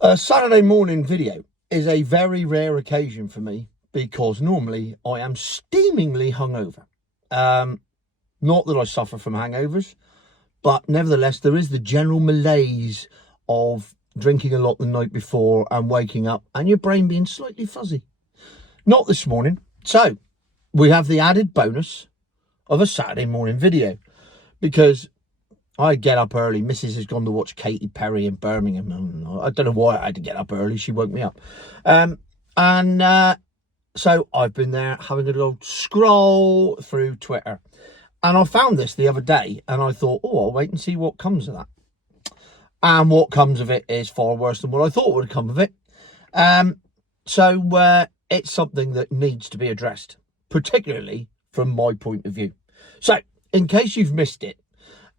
A Saturday morning video is a very rare occasion for me because normally I am steamingly hungover. Not that I suffer from hangovers, but nevertheless there is the general malaise of drinking a lot the night before and waking up and your brain being slightly fuzzy. Not this morning. So we have the added bonus of a Saturday morning video because I get up early. Mrs. has gone to watch Katy Perry in Birmingham. I don't know why I had to get up early. She woke me up. So I've been there having a go scroll through Twitter. And I found this the other day and I thought, oh, I'll wait and see what comes of that. And what comes of it is far worse than what I thought would come of it. So it's something that needs to be addressed, particularly from my point of view. So in case you've missed it,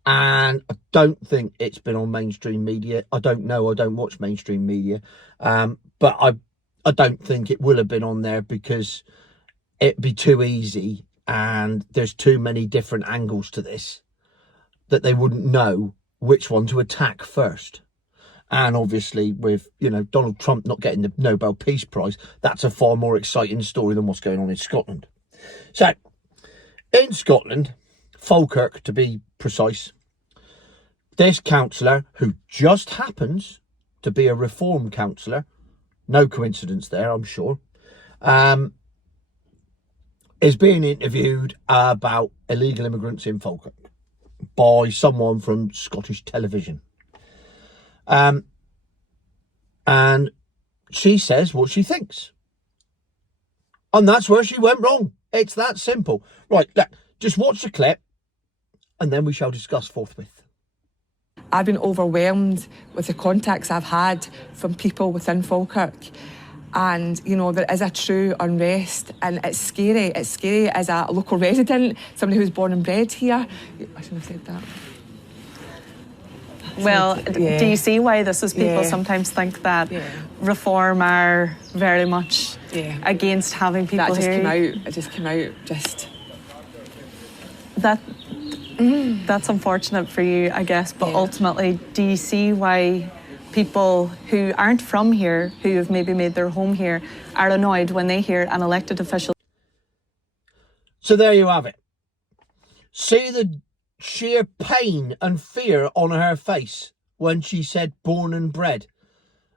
and I don't think it's been on mainstream media. I don't know. I don't watch mainstream media. But I don't think it will have been on there because it'd be too easy and there's too many different angles to this that they wouldn't know which one to attack first. And obviously with, Donald Trump not getting the Nobel Peace Prize, that's a far more exciting story than what's going on in Scotland. So in Scotland, Falkirk to be precise, this councillor, who just happens to be a Reform councillor, no coincidence there, I'm sure, is being interviewed about illegal immigrants in Falkirk by someone from Scottish television. And she says what she thinks. And that's where she went wrong. It's that simple. Right, just watch the clip and then we shall discuss forthwith. I've been overwhelmed with the contacts I've had from people within Falkirk. And, there is a true unrest and it's scary. It's scary as a local resident, somebody who's born and bred here. I shouldn't have said that. Well, do you see why this is? People sometimes think that Reform are very much against having people here. It just came out. That's unfortunate for you, I guess, but ultimately, do you see why people who aren't from here, who have maybe made their home here, are annoyed when they hear an elected official? So there you have it. See the sheer pain and fear on her face when she said born and bred.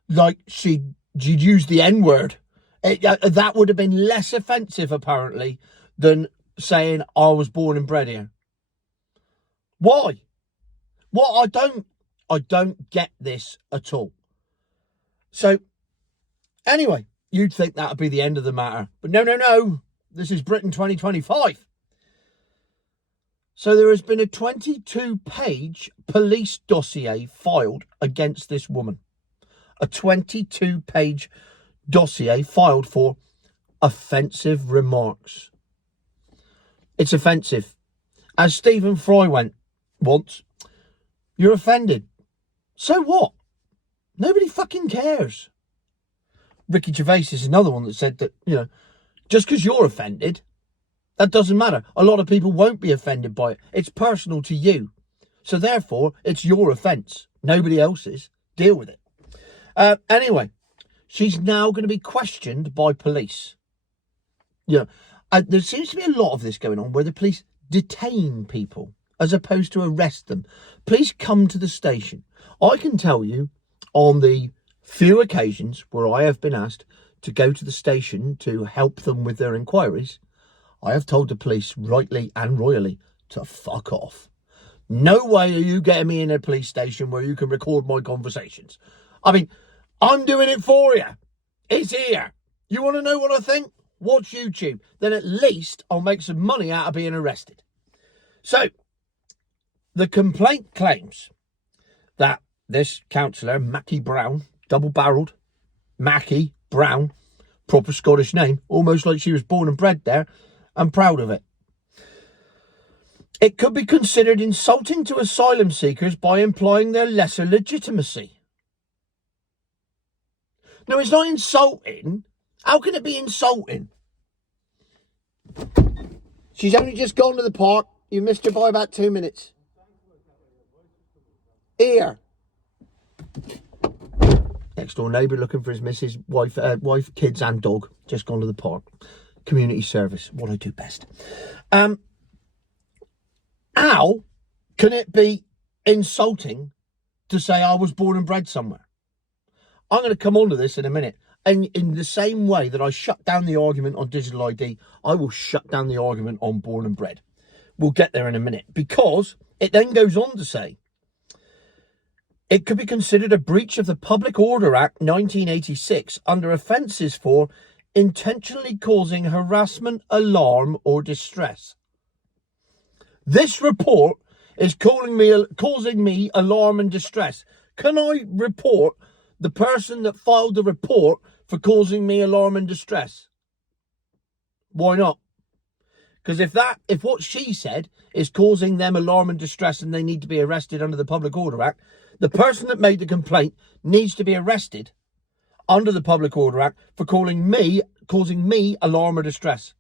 Like she'd used the N-word. That would have been less offensive, apparently, than saying I was born and bred here. Why? What? I don't get this at all. So, anyway, you'd think that would be the end of the matter. But no. This is Britain 2025. So there has been a 22-page police dossier filed against this woman. A 22-page dossier filed for offensive remarks. It's offensive. As Stephen Fry went once, you're offended. So what? Nobody fucking cares. Ricky Gervais is another one that said that, just because you're offended, that doesn't matter. A lot of people won't be offended by it. It's personal to you. So therefore, it's your offence. Nobody else's. Deal with it. Anyway, she's now going to be questioned by police. There seems to be a lot of this going on where the police detain people as opposed to arrest them. Please come to the station. I can tell you on the few occasions where I have been asked to go to the station to help them with their inquiries, I have told the police rightly and royally to fuck off. No way are you getting me in a police station where you can record my conversations. I mean, I'm doing it for you. It's here. You want to know what I think? Watch YouTube. Then at least I'll make some money out of being arrested. So, the complaint claims that this councillor, Mackie Brown, double-barrelled, Mackie Brown, proper Scottish name, almost like she was born and bred there, I'm proud of it. It could be considered insulting to asylum seekers by implying their lesser legitimacy. No, it's not insulting. How can it be insulting? She's only just gone to the park. You missed her by about 2 minutes. Here. Next door neighbour looking for his missus, wife, kids and dog. Just gone to the park. Community service. What I do best. How can it be insulting to say I was born and bred somewhere? I'm going to come on to this in a minute. And in the same way that I shut down the argument on digital ID, I will shut down the argument on born and bred. We'll get there in a minute. Because it then goes on to say, it could be considered a breach of the Public Order Act 1986 under offences for intentionally causing harassment, alarm or distress. This report is causing me alarm and distress. Can I report the person that filed the report for causing me alarm and distress? Why not? Because if what she said is causing them alarm and distress and they need to be arrested under the Public Order Act, the person that made the complaint needs to be arrested under the Public Order Act for causing me alarm or distress.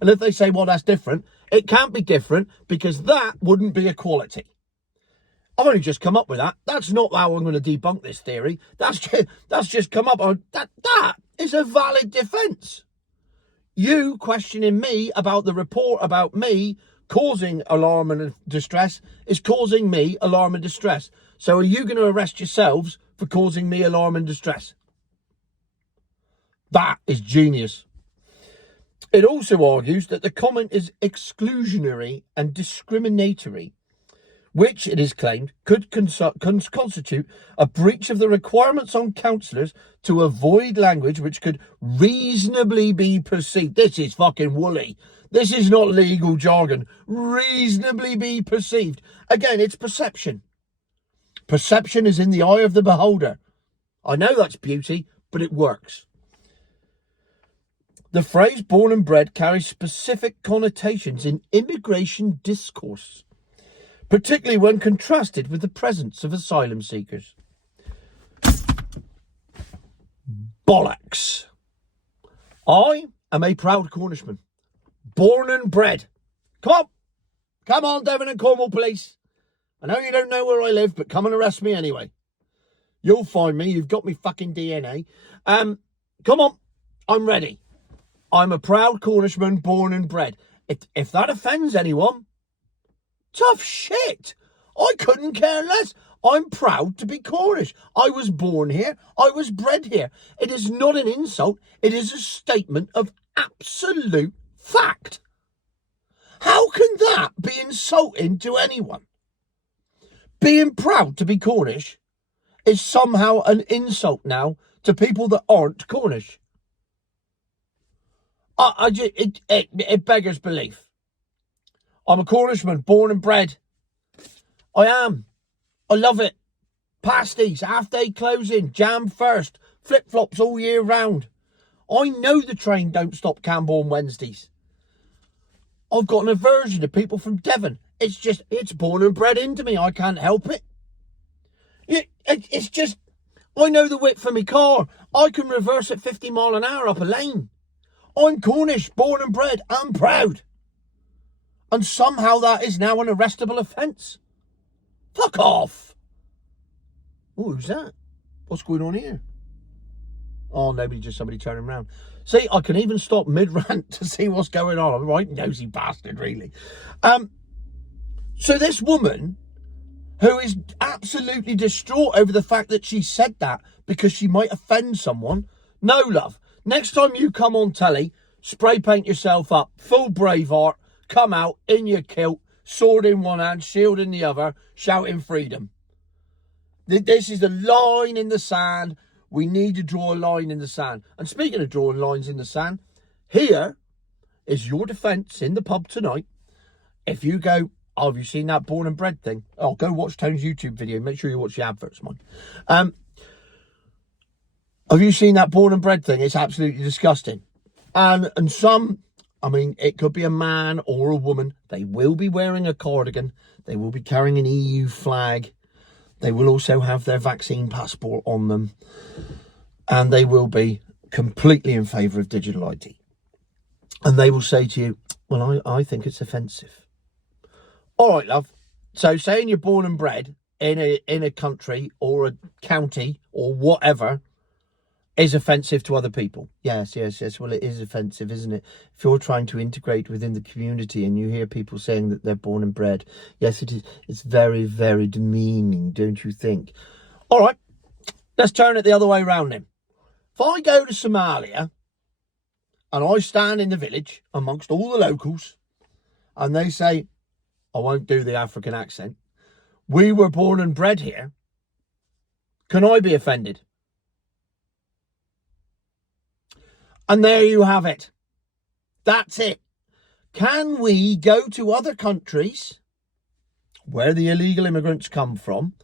And if they say, well, that's different, it can't be different because that wouldn't be equality. I've only just come up with that. That's not how I'm going to debunk this theory. That's just come up. That is a valid defence. You questioning me about the report about me causing alarm and distress is causing me alarm and distress. So are you going to arrest yourselves for causing me alarm and distress? That is genius. It also argues that the comment is exclusionary and discriminatory, which, it is claimed, could constitute a breach of the requirements on councillors to avoid language which could reasonably be perceived. This is fucking woolly. This is not legal jargon. Reasonably be perceived. Again, it's perception. Perception is in the eye of the beholder. I know that's beauty, but it works. The phrase born and bred carries specific connotations in immigration discourse, particularly when contrasted with the presence of asylum seekers. Bollocks. I am a proud Cornishman, born and bred. Come on, Devon and Cornwall police. I know you don't know where I live, but come and arrest me anyway. You'll find me. You've got me fucking DNA. Come on, I'm ready. I'm a proud Cornishman, born and bred. If that offends anyone, tough shit. I couldn't care less. I'm proud to be Cornish. I was born here. I was bred here. It is not an insult. It is a statement of absolute fact. How can that be insulting to anyone? Being proud to be Cornish is somehow an insult now to people that aren't Cornish. It beggars belief. I'm a Cornishman, born and bred. I am. I love it. Pasties, half-day closing, jam first, flip-flops all year round. I know the train don't stop Camborne Wednesdays. I've got an aversion to people from Devon. It's born and bred into me. I can't help it. It's just, I know the width for my car. I can reverse at 50 mile an hour up a lane. I'm Cornish, born and bred. I'm proud. And somehow that is now an arrestable offence. Fuck off. Oh, who's that? What's going on here? Oh, nobody, just somebody turning around. See, I can even stop mid-rant to see what's going on. I'm right nosy bastard, really. So this woman, who is absolutely distraught over the fact that she said that because she might offend someone. No, love. Next time you come on telly, spray paint yourself up, full Braveheart, come out in your kilt, sword in one hand, shield in the other, shouting freedom. This is the line in the sand. We need to draw a line in the sand. And speaking of drawing lines in the sand, here is your defence in the pub tonight. If you go, oh, have you seen that born and bred thing? Oh, go watch Tone's YouTube video. Make sure you watch the adverts, man. Have you seen that born and bred thing? It's absolutely disgusting. And some, I mean, it could be a man or a woman. They will be wearing a cardigan. They will be carrying an EU flag. They will also have their vaccine passport on them. And they will be completely in favour of digital ID. And they will say to you, well, I think it's offensive. All right, love. So saying you're born and bred in a country or a county or whatever is offensive to other people. Yes. Well, it is offensive, isn't it? If you're trying to integrate within the community and you hear people saying that they're born and bred, yes, it is. It's very, very demeaning, don't you think? All right, let's turn it the other way around then. If I go to Somalia and I stand in the village amongst all the locals and they say, I won't do the African accent, we were born and bred here, can I be offended? And there you have it. That's it. Can we go to other countries where the illegal immigrants come from?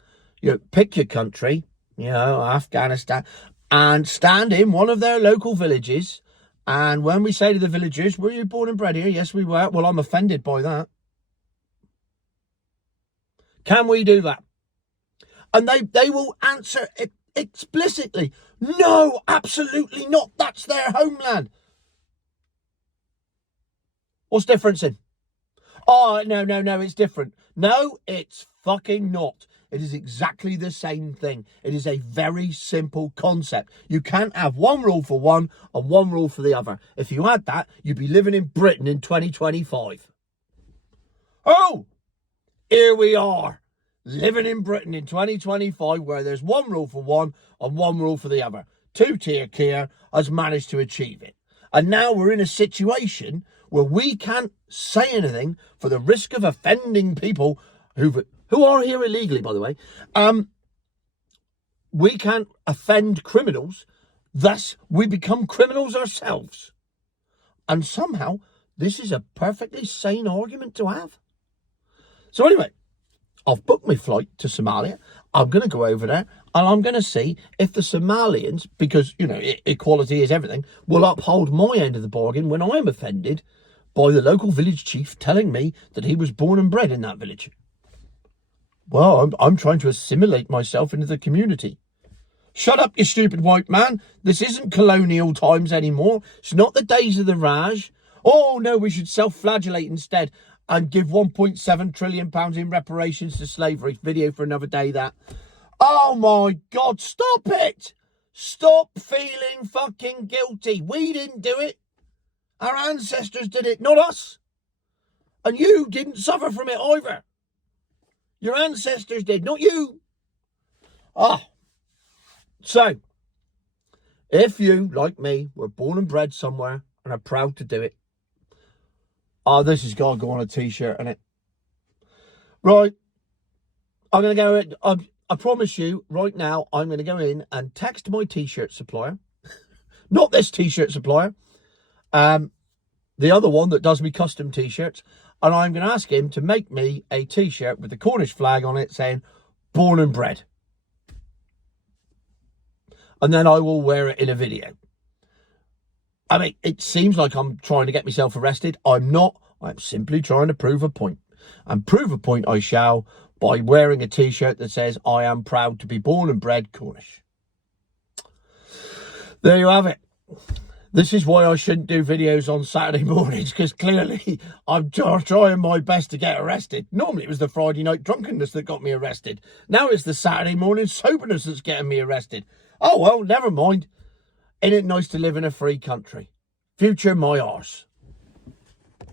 You know, pick your country, Afghanistan, and stand in one of their local villages. And when we say to the villagers, were you born and bred here? Yes, we were. Well, I'm offended by that. Can we do that? And they will answer it explicitly. No, absolutely not. That's their homeland. What's the difference in? Oh, no, it's different. No, it's fucking not. It is exactly the same thing. It is a very simple concept. You can't have one rule for one and one rule for the other. If you had that, you'd be living in Britain in 2025. Oh, here we are, living in Britain in 2025, where there's one rule for one and one rule for the other. Two-tier Kia has managed to achieve it. And now we're in a situation where we can't say anything for the risk of offending people who are here illegally, by the way. We can't offend criminals, thus we become criminals ourselves. And somehow, this is a perfectly sane argument to have. So anyway, I've booked my flight to Somalia. I'm going to go over there and I'm going to see if the Somalians, because, equality is everything, will uphold my end of the bargain when I'm offended by the local village chief telling me that he was born and bred in that village. Well, I'm trying to assimilate myself into the community. Shut up, you stupid white man. This isn't colonial times anymore. It's not the days of the Raj. Oh, no, we should self-flagellate instead and give £1.7 trillion in reparations to slavery. Video for another day, that. Oh, my God, stop it. Stop feeling fucking guilty. We didn't do it. Our ancestors did it, not us. And you didn't suffer from it either. Your ancestors did, not you. So, if you, like me, were born and bred somewhere and are proud to do it, this has got to go on a t-shirt, innit? Right, I'm going to go, I promise you, right now, I'm going to go in and text my t-shirt supplier. Not this t-shirt supplier. The other one that does me custom t-shirts. And I'm going to ask him to make me a t-shirt with the Cornish flag on it saying, born and bred. And then I will wear it in a video. I mean, it seems like I'm trying to get myself arrested. I'm not. I'm simply trying to prove a point. And prove a point I shall by wearing a t-shirt that says, I am proud to be born and bred Cornish. There you have it. This is why I shouldn't do videos on Saturday mornings, because clearly I'm trying my best to get arrested. Normally it was the Friday night drunkenness that got me arrested. Now it's the Saturday morning soberness that's getting me arrested. Oh, well, never mind. Ain't it nice to live in a free country? Future my arse.